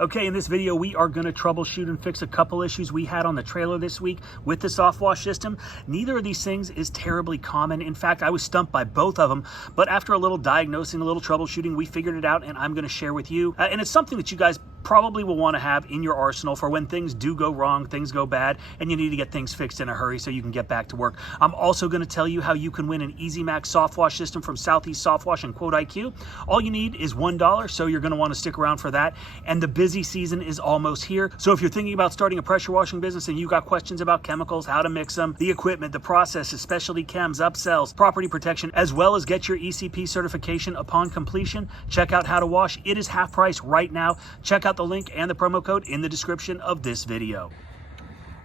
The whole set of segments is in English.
Okay, in this video, we are going to troubleshoot and fix a couple issues we had on the trailer this week with the Softwash system. Neither of these things is terribly common. In fact, I was stumped by both of them, but after a little diagnosing, a little troubleshooting, we figured it out, and I'm going to share with you. And it's something that you guys probably will want to have in your arsenal for when things do go wrong, things go bad, and you need to get things fixed in a hurry so you can get back to work. I'm also going to tell you how you can win an Easy Max Softwash system from Southeast Softwash and Quote IQ. All you need is $1, so you're going to want to stick around for that. And the busy season is almost here. So if you're thinking about starting a pressure washing business and you got questions about chemicals, how to mix them, the equipment, the processes, specialty chems, upsells, property protection, as well as get your ECP certification upon completion, check out How to Wash. It is half price right now. Check out the link and the promo code in the description of this video.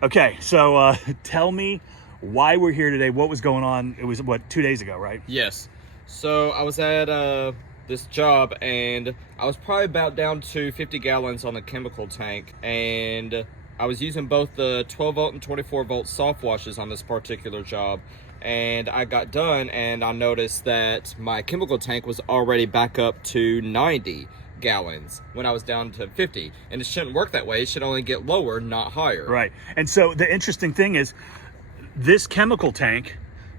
Okay, so tell me why we're here today. What was going on? It was, what, 2 days ago, right? Yes. So I was at this job, and I was probably about down to 50 gallons on the chemical tank, and I was using both the 12 volt and 24 volt soft washes on this particular job. And I got done, and I noticed that my chemical tank was already back up to 90 gallons when I was down to 50, and it shouldn't work that way. It should only get lower, not higher. Right. And so the interesting thing is this chemical tank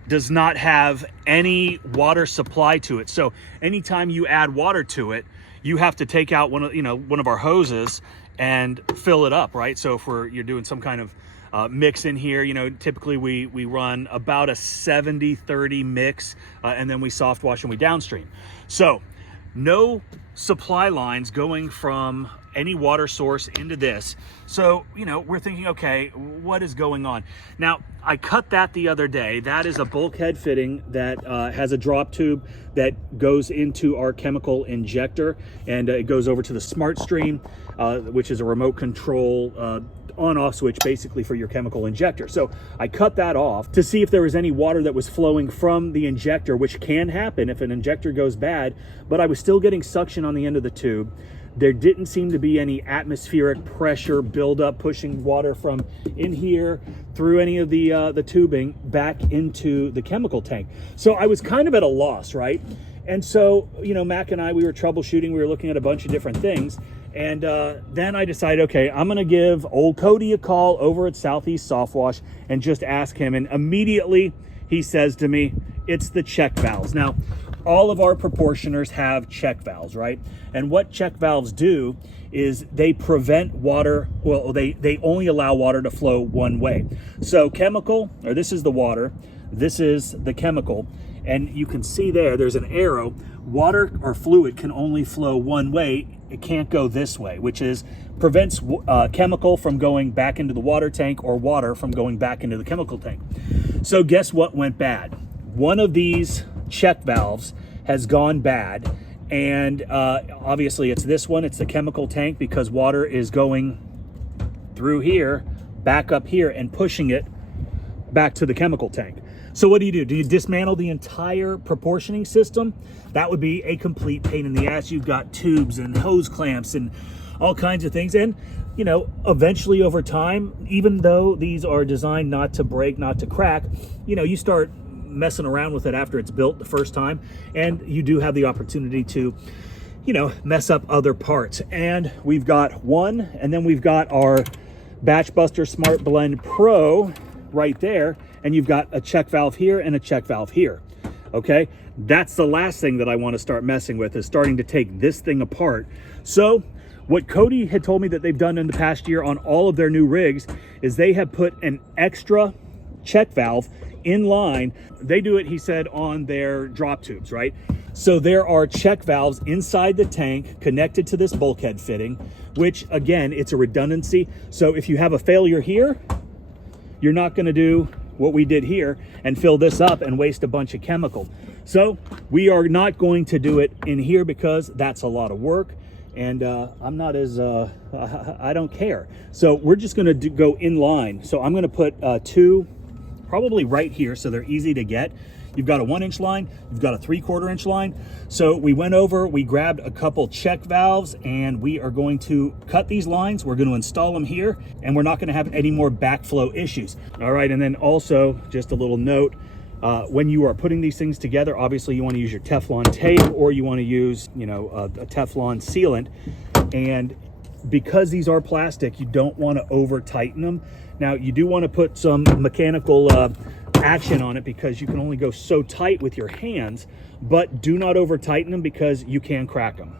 does not have any water supply to it. So anytime you add water to it, you have to take out one of our hoses and fill it up, right? So if you're doing some kind of mix in here, typically we run about a 70-30 mix, and then we soft wash and we downstream. So no supply lines going from any water source into this. So, we're thinking, okay, what is going on? Now, I cut that the other day. That is a bulkhead fitting that has a drop tube that goes into our chemical injector, and it goes over to the Smart Stream, which is a remote control on-off switch basically for your chemical injector. So I cut that off to see if there was any water that was flowing from the injector, which can happen if an injector goes bad, but I was still getting suction on the end of the tube. There didn't seem to be any atmospheric pressure buildup pushing water from in here through any of the tubing back into the chemical tank. So I was kind of at a loss, right? And so, Mac and I, we were troubleshooting, we were looking at a bunch of different things. And then I decided, okay, I'm going to give old Cody a call over at Southeast Softwash and just ask him. And immediately he says to me, it's the check valves. Now, all of our proportioners have check valves, right? And what check valves do is they prevent water, well, they only allow water to flow one way. So chemical, or this is the water, this is the chemical, and you can see there's an arrow. Water or fluid can only flow one way. It can't go this way, which prevents chemical from going back into the water tank or water from going back into the chemical tank. So guess what went bad? One of these check valves has gone bad, and obviously it's this one. It's the chemical tank, because water is going through here, back up here, and pushing it back to the chemical tank. So what do? Do you dismantle the entire proportioning system? That would be a complete pain in the ass. You've got tubes and hose clamps and all kinds of things. And, eventually over time, even though these are designed not to break, not to crack, you start messing around with it after it's built the first time, and you do have the opportunity to, mess up other parts. And we've got one, and then we've got our Batch Buster Smart Blend Pro right there, and you've got a check valve here and a check valve here. Okay, that's the last thing that I want to start messing with, is starting to take this thing apart. So what Cody had told me that they've done in the past year on all of their new rigs is they have put an extra check valve in line. They do it, he said, on their drop tubes, right? So there are check valves inside the tank connected to this bulkhead fitting, which again, it's a redundancy. So if you have a failure here, you're not going to do what we did here and fill this up and waste a bunch of chemical. So we are not going to do it in here because that's a lot of work, and I'm not as I don't care. So we're just going to go in line. So I'm going to put two probably right here, so they're easy to get. You've got a 1-inch line, you've got a 3/4 inch line. So we went over, we grabbed a couple check valves, and we are going to cut these lines. We're going to install them here, and we're not going to have any more backflow issues. All right, and then also just a little note, when you are putting these things together, obviously you want to use your Teflon tape, or you want to use, a Teflon sealant. And because these are plastic, you don't want to over tighten them. Now you do want to put some mechanical action on it, because you can only go so tight with your hands, but do not over tighten them because you can crack them.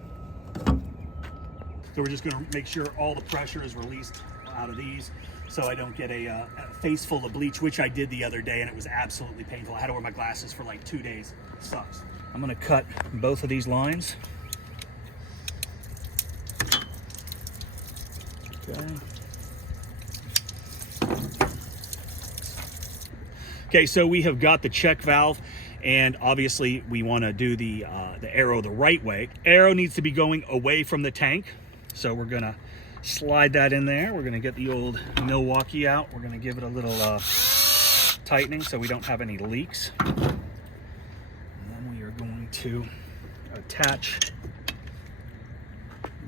So we're just going to make sure all the pressure is released out of these, so I don't get a face full of bleach, which I did the other day, and it was absolutely painful. I had to wear my glasses for like 2 days. It sucks. I'm going to cut both of these lines. Okay. Okay, so we have got the check valve, and obviously we want to do the arrow the right way. Arrow needs to be going away from the tank, so we're gonna slide that in there. We're gonna get the old Milwaukee out. We're gonna give it a little tightening so we don't have any leaks. And then we are going to attach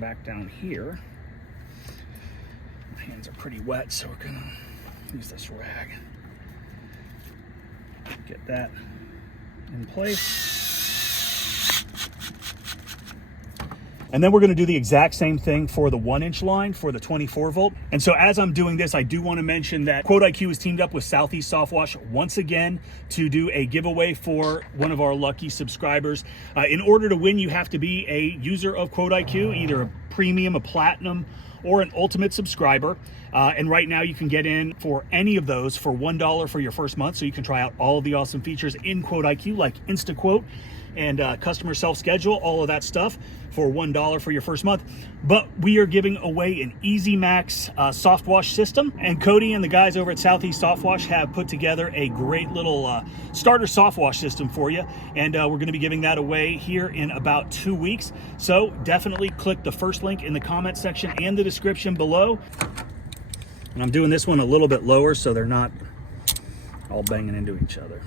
back down here. My hands are pretty wet, so we're gonna use this rag. Get that in place. And then we're going to do the exact same thing for the 1-inch line for the 24 volt. And so as I'm doing this, I do want to mention that Quote IQ has teamed up with Southeast Softwash once again to do a giveaway for one of our lucky subscribers. In order to win, you have to be a user of Quote IQ, either a premium, a platinum, or an ultimate subscriber. And right now you can get in for any of those for $1 for your first month. So you can try out all of the awesome features in Quote IQ, like InstaQuote and customer self-schedule, all of that stuff for $1 for your first month. But we are giving away an Easy Max Softwash system, and Cody and the guys over at Southeast Softwash have put together a great little starter Softwash system for you, and we're going to be giving that away here in about 2 weeks. So definitely click the first link in the comment section and the description below. And I'm doing this one a little bit lower so they're not all banging into each other.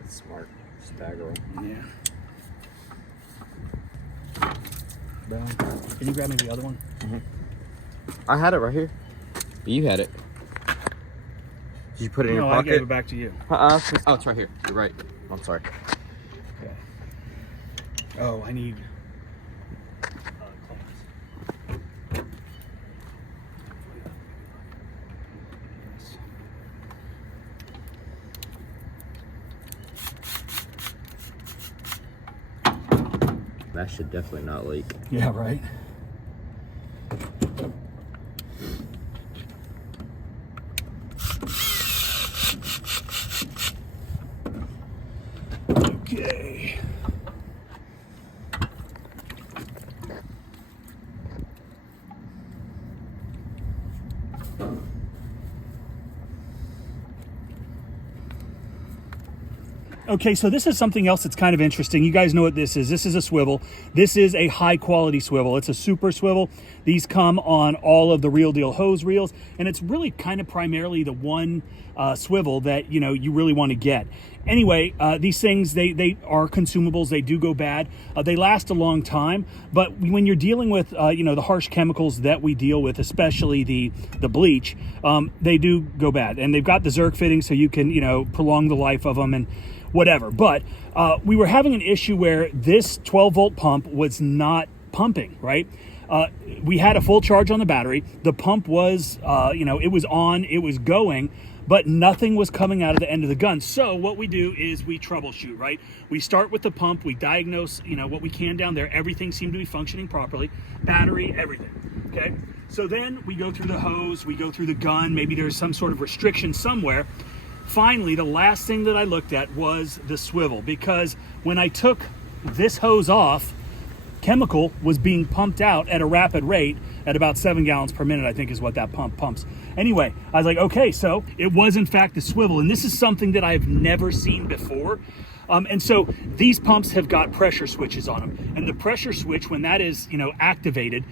That's smart. Stagger them. Yeah. Boom. Can you grab me the other one? Mm-hmm. I had it right here. You had it. Did you put it in your pocket? No, I gave it back to you. Oh, it's right here. You're right. I'm sorry. Okay. Oh, I need That should definitely not leak. Yeah, right. Okay. Okay, so this is something else that's kind of interesting. You guys know what this is. This is a swivel. This is a high quality swivel. It's a super swivel. These come on all of the Real Deal hose reels, and it's really kind of primarily the one swivel that you really want to get. Anyway, these things, they are consumables. They do go bad. They last a long time, but when you're dealing with the harsh chemicals that we deal with, especially the bleach, they do go bad. And they've got the Zerk fitting, so you can prolong the life of them and whatever. But we were having an issue where this 12 volt pump was not pumping, right? We had a full charge on the battery. The pump was, it was on, it was going, but nothing was coming out of the end of the gun. So what we do is we troubleshoot, right? We start with the pump, we diagnose, what we can down there. Everything seemed to be functioning properly. Battery, everything, okay? So then we go through the hose, we go through the gun, maybe there's some sort of restriction somewhere. Finally, the last thing that I looked at was the swivel, because when I took this hose off, chemical was being pumped out at a rapid rate at about 7 gallons per minute, I think is what that pump pumps. Anyway, I was like, okay, so it was in fact the swivel, and this is something that I've never seen before. And so these pumps have got pressure switches on them, and the pressure switch, when that is activated,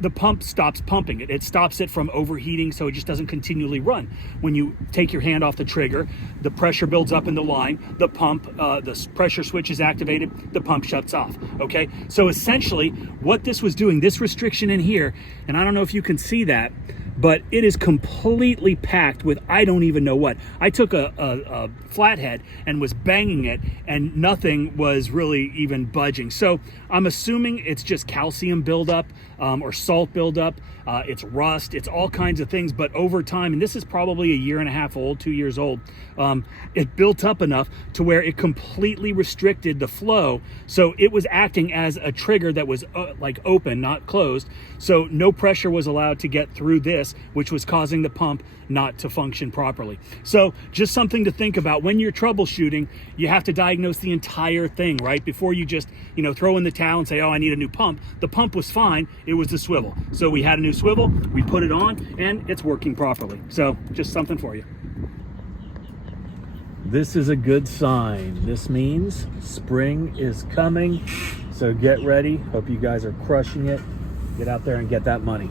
the pump stops pumping it. It stops it from overheating, so it just doesn't continually run. When you take your hand off the trigger, the pressure builds up in the line, the pump, the pressure switch is activated, the pump shuts off. Okay, so essentially what this was doing, this restriction in here, and I don't know if you can see that, but it is completely packed with I don't even know what. I took a flathead and was banging it, and nothing was really even budging. So I'm assuming it's just calcium buildup or salt buildup. It's rust, it's all kinds of things, but over time, and this is probably a year and a half old, 2 years old, it built up enough to where it completely restricted the flow. So it was acting as a trigger that was like open, not closed. So no pressure was allowed to get through this, which was causing the pump not to function properly. So just something to think about when you're troubleshooting. You have to diagnose the entire thing, right? Before you just, throw in the towel and say, oh, I need a new pump. The pump was fine, it was the swivel. So we had a new swivel, we put it on, and it's working properly. So just something for you. This is a good sign. This means spring is coming. So get ready. Hope you guys are crushing it. Get out there and get that money.